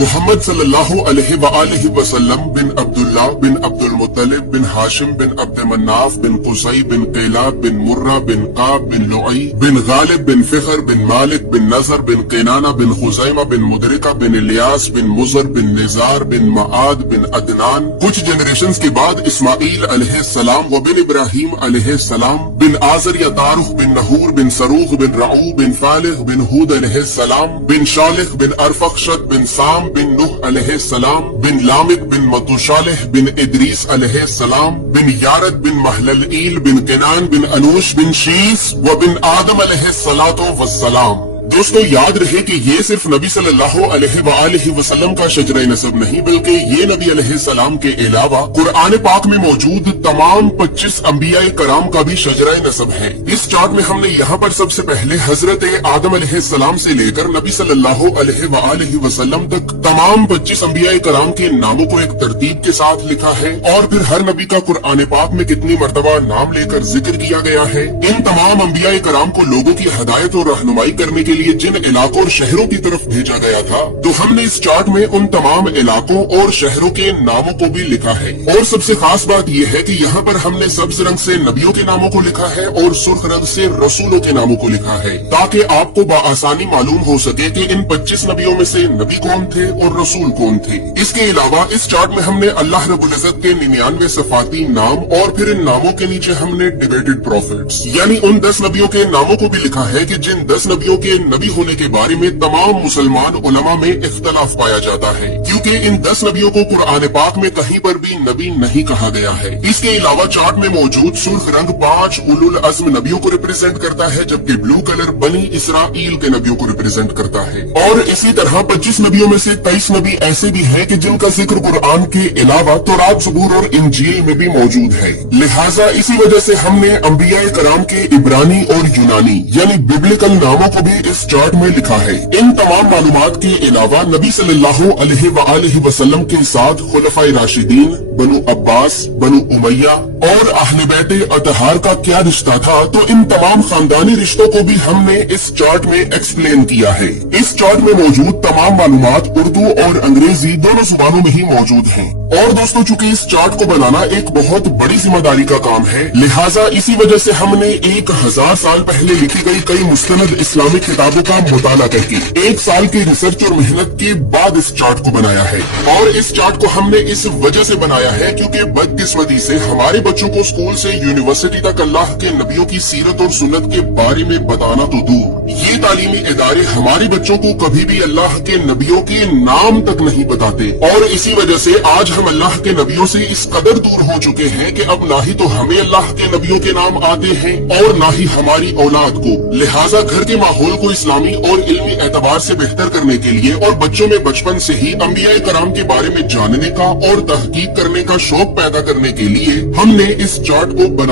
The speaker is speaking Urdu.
محمد صلی اللہ علیہ وآلہ وسلم بن عبداللہ بن عبد المطلب بن ہاشم بن عبد مناف بن قصی بن قیلاب بن مرہ بن قاب بن لعی بن غالب بن فخر بن مالک بن نظر بن قینانہ بن خزیمہ بن مدرکہ بن الیاس بن مزر بن نزار بن معاد بن عدنان، کچھ جنریشنز کے بعد اسماعیل علیہ السلام و بن ابراہیم علیہ السلام بن آزر یا تارخ بن نحور بن سروخ بن رعو بن فالغ بن ہود علیہ السلام بن شالخ بن ارفخشد بن سام بن نوح علیہ السلام بن لامک بن متوشالح بن ادریس علیہ السلام بن یارد بن محللئیل بن کنان بن انوش بن شیس و بن آدم علیہ السلام۔ دوستو یاد رہے کہ یہ صرف نبی صلی اللہ علیہ وآلہ وسلم کا شجرہ نسب نہیں، بلکہ یہ نبی علیہ السلام کے علاوہ قرآن پاک میں موجود تمام 25 انبیاء کرام کا بھی شجرہ نسب ہے۔ اس چارٹ میں ہم نے یہاں پر سب سے پہلے حضرت آدم علیہ السلام سے لے کر نبی صلی اللہ علیہ وآلہ وسلم تک تمام 25 انبیاء کرام کے ناموں کو ایک ترتیب کے ساتھ لکھا ہے، اور پھر ہر نبی کا قرآن پاک میں کتنی مرتبہ نام لے کر ذکر کیا گیا ہے۔ ان تمام انبیاء کرام کو لوگوں کی ہدایت اور رہنمائی کرنے کے لیے جن علاقوں اور شہروں کی طرف بھیجا گیا تھا، تو ہم نے اس چارٹ میں ان تمام علاقوں اور شہروں کے ناموں کو بھی لکھا ہے۔ اور سب سے خاص بات یہ ہے کہ یہاں پر ہم نے سبز رنگ سے نبیوں کے ناموں کو لکھا ہے اور سرخ رنگ سے رسولوں کے ناموں کو لکھا ہے، تاکہ آپ کو بآسانی معلوم ہو سکے کہ ان 25 نبیوں میں سے نبی کون تھے اور رسول کون تھے۔ اس کے علاوہ اس چارٹ میں ہم نے اللہ رب العزت کے 99 صفاتی نام، اور پھر ان ناموں کے نیچے ہم نے ڈیبیٹڈ پروفیٹس یعنی ان 10 نبیوں کے ناموں کو بھی لکھا ہے کہ جن 10 نبیوں کے نبی ہونے کے بارے میں تمام مسلمان علماء میں اختلاف پایا جاتا ہے، کیونکہ ان 10 نبیوں کو قرآن پاک میں کہیں پر بھی نبی نہیں کہا گیا ہے۔ اس کے علاوہ چارٹ میں موجود سرخ رنگ 5 اولو العزم نبیوں کو ریپرزینٹ کرتا ہے، جبکہ بلو کلر بنی اسرائیل کے نبیوں کو ریپرزینٹ کرتا ہے۔ اور اسی طرح 25 نبیوں میں سے 23 نبی ایسے بھی ہیں کہ جن کا ذکر قرآن کے علاوہ تورات، زبور اور انجیل میں بھی موجود ہے۔ لہٰذا اسی وجہ سے ہم نے انبیاء کرام کے عبرانی اور یونانی یعنی ببلکل ناموں کو بھی اس چارٹ میں لکھا ہے۔ ان تمام معلومات کے علاوہ نبی صلی اللہ علیہ وآلہ وسلم کے ساتھ خلفائے راشدین، بنو عباس، بنو امیہ اور اہل بیت اطہار کا کیا رشتہ تھا، تو ان تمام خاندانی رشتوں کو بھی ہم نے اس چارٹ میں ایکسپلین کیا ہے۔ اس چارٹ میں موجود تمام معلومات اردو اور انگریزی دونوں زبانوں میں ہی موجود ہیں۔ اور دوستو چونکہ اس چارٹ کو بنانا ایک بہت بڑی ذمہ داری کا کام ہے، لہٰذا اسی وجہ سے ہم نے 1000 سال پہلے لکھی گئی کئی مستند اسلامک کتابوں کا مطالعہ کر کے 1 سال کی ریسرچ اور محنت کے بعد اس چارٹ کو بنایا ہے۔ اور اس چارٹ کو ہم نے اس وجہ سے بنایا ہے کیونکہ بدقسمتی سے ہمارے بچوں کو اسکول سے یونیورسٹی تک اللہ کے نبیوں کی سیرت اور سنت کے بارے میں بتانا تو دور، یہ تعلیمی ادارے ہمارے بچوں کو کبھی بھی اللہ کے نبیوں کے نام تک نہیں بتاتے، اور اسی وجہ سے آج ہم اللہ کے نبیوں سے اس قدر دور ہو چکے ہیں کہ اب نہ ہی تو ہمیں اللہ کے نبیوں کے نام آتے ہیں اور نہ ہی ہماری اولاد کو۔ لہٰذا گھر کے ماحول کو اسلامی اور علمی اعتبار سے بہتر کرنے کے لیے اور بچوں میں بچپن سے ہی انبیاء کرام کے بارے میں جاننے کا اور تحقیق کرنے کا شوق پیدا کرنے کے لیے ہم نے اس چارٹ کو بنا